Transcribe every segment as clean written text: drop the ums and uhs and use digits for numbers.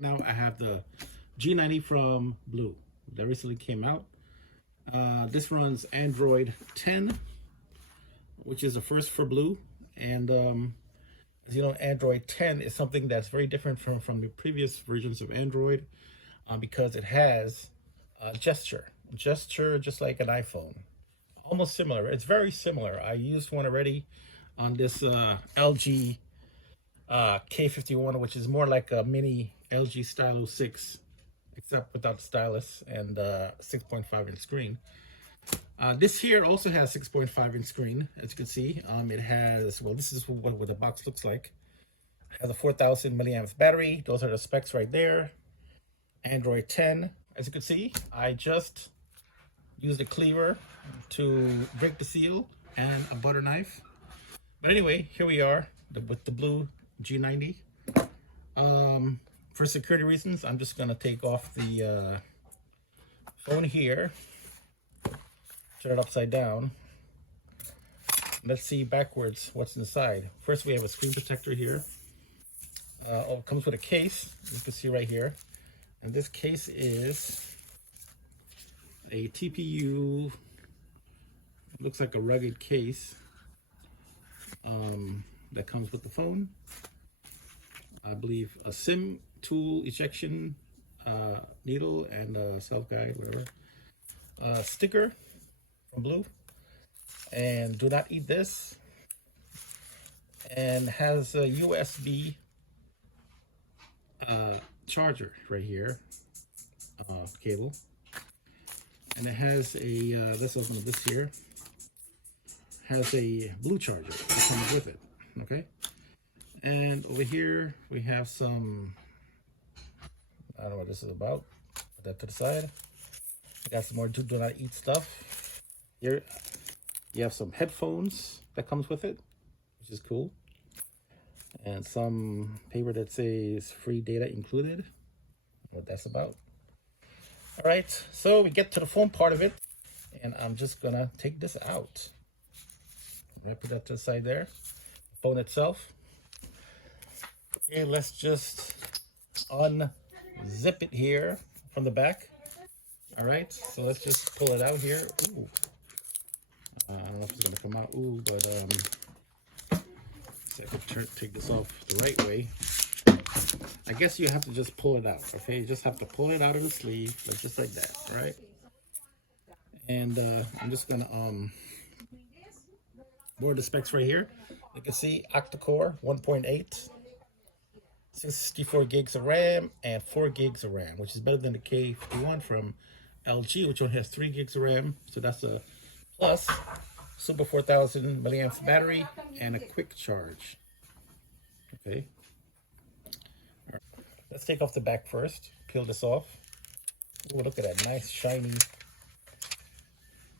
Now I have the G90 from BLU that recently came out. This runs Android 10, which is the first for BLU. And as you know, Android 10 is something that's very different from the previous versions of Android because it has gesture just like an iPhone. Almost similar. It's very similar. I used one already on this LG K51, which is more like a mini LG Stylo 6, except without the stylus and 6.5-inch screen. This here also has 6.5-inch screen, as you can see. It has, well, this is what the box looks like. It has a 4,000 milliamps battery. Those are the specs right there. Android 10, as you can see. I just used a cleaver to break the seal and a butter knife. But anyway, here we are with the BLU G90. For security reasons, I'm just gonna take off the phone here, turn it upside down. Let's see backwards what's inside. First, we have a screen protector here. It comes with a case, you can see right here. And this case is a TPU, looks like a rugged case that comes with the phone. I believe a SIM tool ejection needle and a self-guide, whatever. Sticker from BLU, and do not eat this, and has a USB charger right here, cable, and it has a let's open this here, has a BLU charger that comes with it. Okay, and over here we have some, I don't know what this is about. Put that to the side. We got some more do not eat stuff. Here you have some headphones that comes with it, which is cool. And some paper that says free data included. What that's about. All right, so we get to the phone part of it, and I'm just gonna take this out. I put that to the side there. Phone itself. Okay, let's just unzip it here from the back. All right, so let's just pull it out here. Ooh. I don't know if it's gonna come out. Ooh, but so I could take this off the right way. I guess you have to just pull it out. Okay, you just have to pull it out of the sleeve, but just like that. All right. And I'm just gonna board the specs right here. You can see octa-core 1.8. 64 gigs of RAM and 4 gigs of RAM, which is better than the K51 from LG, which only has 3 gigs of RAM. So that's a plus. Super 4,000 milliamps battery and a quick charge. Okay. All right. Let's take off the back first. Peel this off. Oh, look at that nice shiny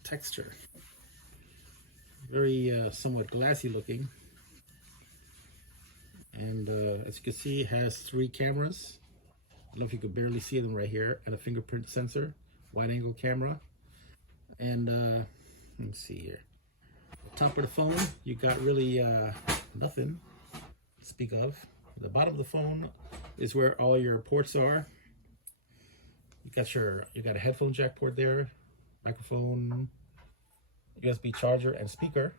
texture. Very somewhat glassy looking. And as you can see, it has 3 cameras. I don't know if you could barely see them right here, and a fingerprint sensor, wide angle camera. And let's see here. The top of the phone, you got really nothing to speak of. The bottom of the phone is where all your ports are. You got a headphone jack port there, microphone, USB charger, and speaker.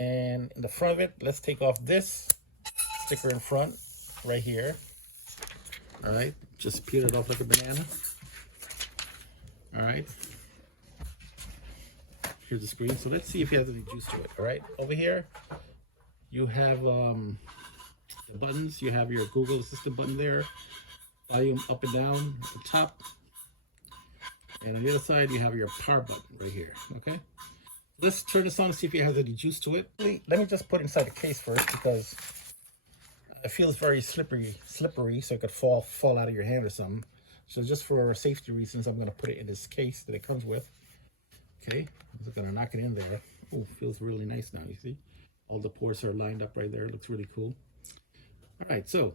And in the front of it, let's take off this sticker in front right here. All right, just peel it off like a banana. All right, here's the screen. So let's see if it has any juice to it. All right, over here you have the buttons. You have your Google Assistant button there, volume up and down at the top, and on the other side you have your power button right here. Okay, let's turn this on and see if it has any juice to it. Let me just put it inside the case first, because it feels very slippery, so it could fall out of your hand or something. So just for safety reasons, I'm gonna put it in this case that it comes with. Okay, I'm just gonna knock it in there. Oh, feels really nice now, you see? All the ports are lined up right there. It looks really cool. All right, so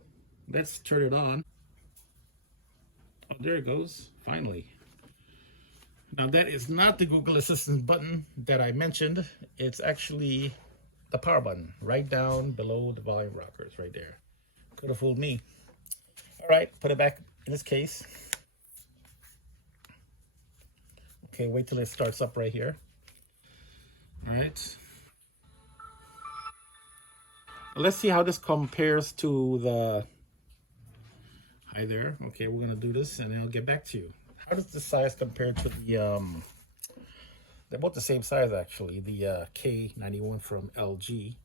let's turn it on. Oh, there it goes, finally. Now that is not the Google Assistant button that I mentioned. It's actually the power button right down below the volume rockers right there. Could have fooled me. All right, put it back in its case. Okay, wait till it starts up right here. All right. Let's see how this compares to the... Hi there. Okay, we're gonna do this and I'll get back to you. How does the size compare to the they're both the same size actually, the K91 from LG.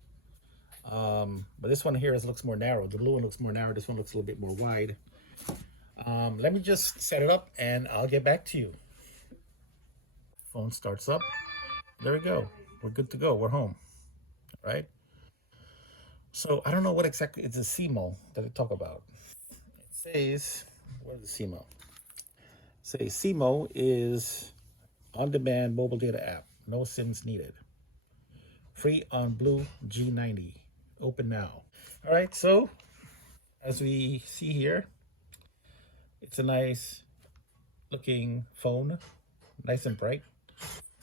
But this one here looks more narrow. The blue one looks more narrow. This one looks a little bit more wide. Let me just set it up and I'll get back to you. Phone starts up. There we go. We're good to go. We're home. All right. So I don't know what exactly is the CMO that they talk about. It says, what is the CMO? Say CMO is on-demand mobile data app. No SIMs needed. Free on BLU G90. Open now. All right, so as we see here, it's a nice looking phone, nice and bright.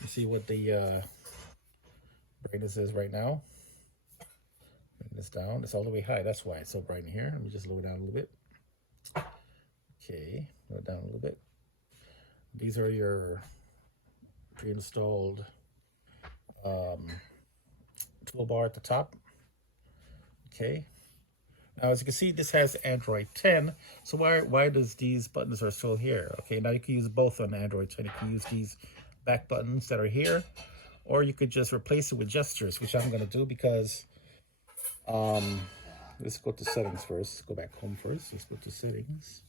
You see what the brightness is right now. Bring this down. It's all the way high. That's why it's so bright in here. Let me just lower it down a little bit. Okay, lower it down a little bit. These are your pre-installed toolbar at the top. Okay. Now, as you can see, this has Android 10. So why does these buttons are still here? Okay, now you can use both on Android 10. You can use these back buttons that are here, or you could just replace it with gestures, which I'm going to do because let's go to settings first. Go back home first. Let's go to settings.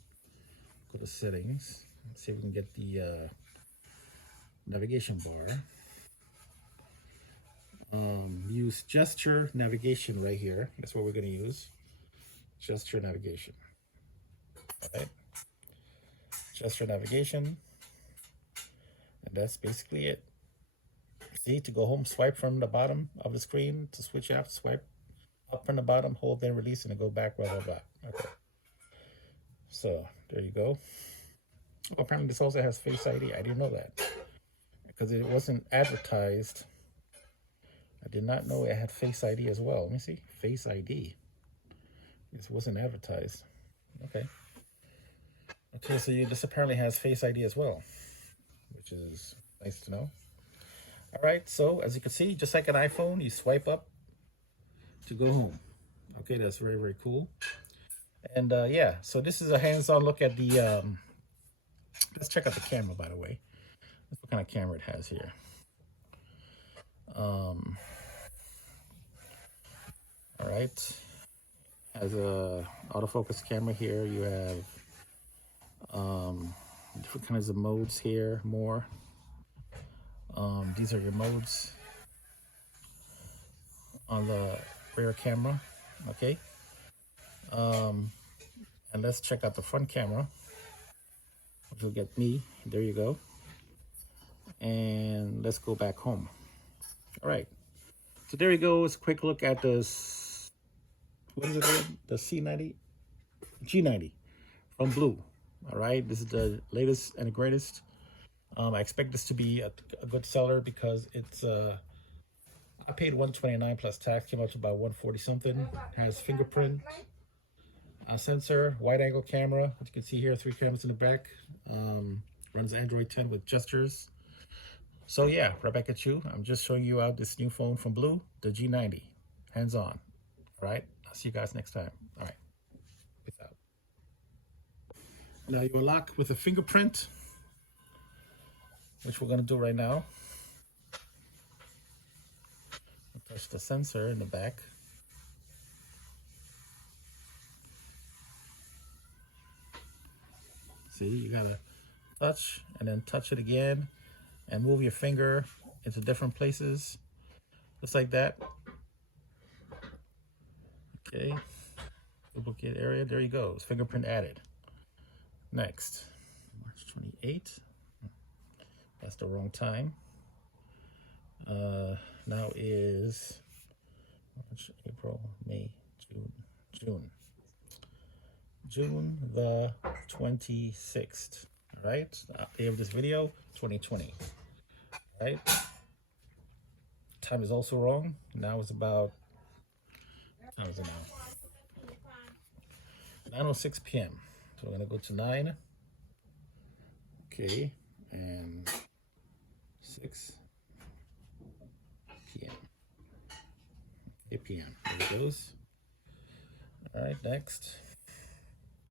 Go to settings. Let's see if we can get the navigation bar. Use gesture navigation right here. That's what we're going to use. Gesture navigation. All right. Gesture navigation. And that's basically it. See, to go home, swipe from the bottom of the screen. To switch out, swipe up from the bottom, hold, then release, and then go back, blah, blah, blah. Okay. So, there you go. Oh, apparently this also has Face ID. I didn't know that. Because it wasn't advertised. I did not know it had Face ID as well. Let me see. Face ID. This wasn't advertised. Okay. Okay, so this apparently has Face ID as well, which is nice to know. All right, so as you can see, just like an iPhone, you swipe up to go home. Okay, that's very, very cool. And yeah, so this is a hands-on look at the, let's check out the camera, by the way. That's what kind of camera it has here. All right, has a autofocus camera here. You have different kinds of modes here, more. These are your modes on the rear camera, okay? And let's check out the front camera, which will get me. There you go. And let's go back home. All right. So there you go. It's a quick look at this. What is it again? The C90, G90 from BLU. All right. This is the latest and the greatest. I expect this to be a good seller because it's I paid $129 plus tax, came out to about $140 something. Has fingerprint sensor, wide angle camera. As you can see here, 3 cameras in the back. Runs Android 10 with gestures. So yeah, right back at you. I'm just showing you out this new phone from BLU, the G90, hands on. All right, I'll see you guys next time. All right, peace out. Now you unlock with a fingerprint, which we're gonna do right now. Touch the sensor in the back. See, you gotta touch and then touch it again and move your finger into different places, just like that. Okay, duplicate area, there you go, it's fingerprint added. Next, March 28th, that's the wrong time. Now is March, April, May, June the 26th, right? Day of this video, 2020, right? Time is also wrong. Now it's about, what time is it now? 9:06 p.m. So we're gonna go to 9. Okay, and 6 p.m. 8 p.m. There it goes. All right, next.